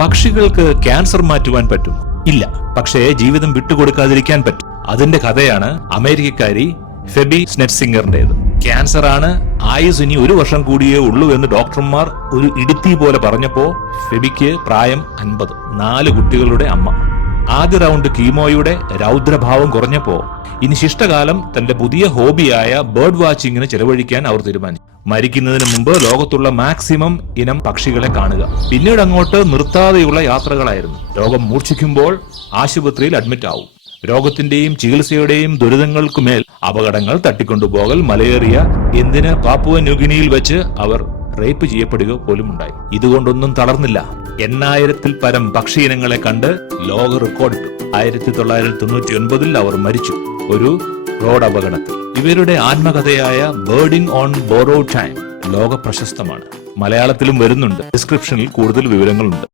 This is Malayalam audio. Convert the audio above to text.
പക്ഷികൾക്ക് ക്യാൻസർ മാറ്റുവാൻ പറ്റും. ഇല്ല പക്ഷേ ജീവിതം വിട്ടുകൊടുക്കാതിരിക്കാൻ പറ്റും. അതിന്റെ കഥയാണ് അമേരിക്കക്കാരി ഫെബി സ്നെറ്റ്സിംഗറിന്റേത്. ക്യാൻസർ ആണ് ആയുസ് ഇനി ഒരു വർഷം കൂടിയേ ഉള്ളൂ എന്ന് ഡോക്ടർമാർ ഒരു ഇടുത്തി പോലെ പറഞ്ഞപ്പോ ഫെബിക്ക് പ്രായം അൻപത്. നാല് കുട്ടികളുടെ അമ്മ. ആദ്യ റൗണ്ട് കീമോയുടെ രൗദ്രഭാവം കുറഞ്ഞപ്പോ ഇനി ശിഷ്ടകാലം തന്റെ പുതിയ ഹോബിയായ ബേർഡ് വാച്ചിങ്ങിന് ചെലവഴിക്കാൻ അവർ തീരുമാനിച്ചു. മരിക്കുന്നതിന് മുമ്പ് ലോകത്തുള്ള മാക്സിമം ഇനം പക്ഷികളെ കാണുക. പിന്നീട് അങ്ങോട്ട് നിർത്താതെയുള്ള യാത്രകളായിരുന്നു. രോഗം മൂർച്ഛിക്കുമ്പോൾ ആശുപത്രിയിൽ അഡ്മിറ്റ് ആവും. രോഗത്തിന്റെയും ചികിത്സയുടെയും ദുരിതങ്ങൾക്കുമേൽ അപകടങ്ങൾ തട്ടിക്കൊണ്ടുപോകൽ മലേറിയ എന്തിന് പാപ്പുവ ന്യൂഗിനിയിൽ വെച്ച് അവർ റേപ്പ് ചെയ്യപ്പെടുക പോലും ഉണ്ടായി ഇതുകൊണ്ടൊന്നും തളർന്നില്ല. എണ്ണായിരത്തിൽ പരം പക്ഷി ഇനങ്ങളെ കണ്ട് ലോക റെക്കോർഡിട്ടു ആയിരത്തി തൊള്ളായിരത്തി തൊണ്ണൂറ്റി ഒൻപതിൽ അവർ മരിച്ചു. ഒരു റോഡ് അപകടത്തിൽ. ഇവരുടെ ആത്മകഥയായ ബേർഡിംഗ് ഓൺ ബോറോ ടൈം ലോക പ്രശസ്തമാണ് മലയാളത്തിലും വരുന്നുണ്ട്. ഡിസ്ക്രിപ്ഷനിൽ കൂടുതൽ വിവരങ്ങളുണ്ട്.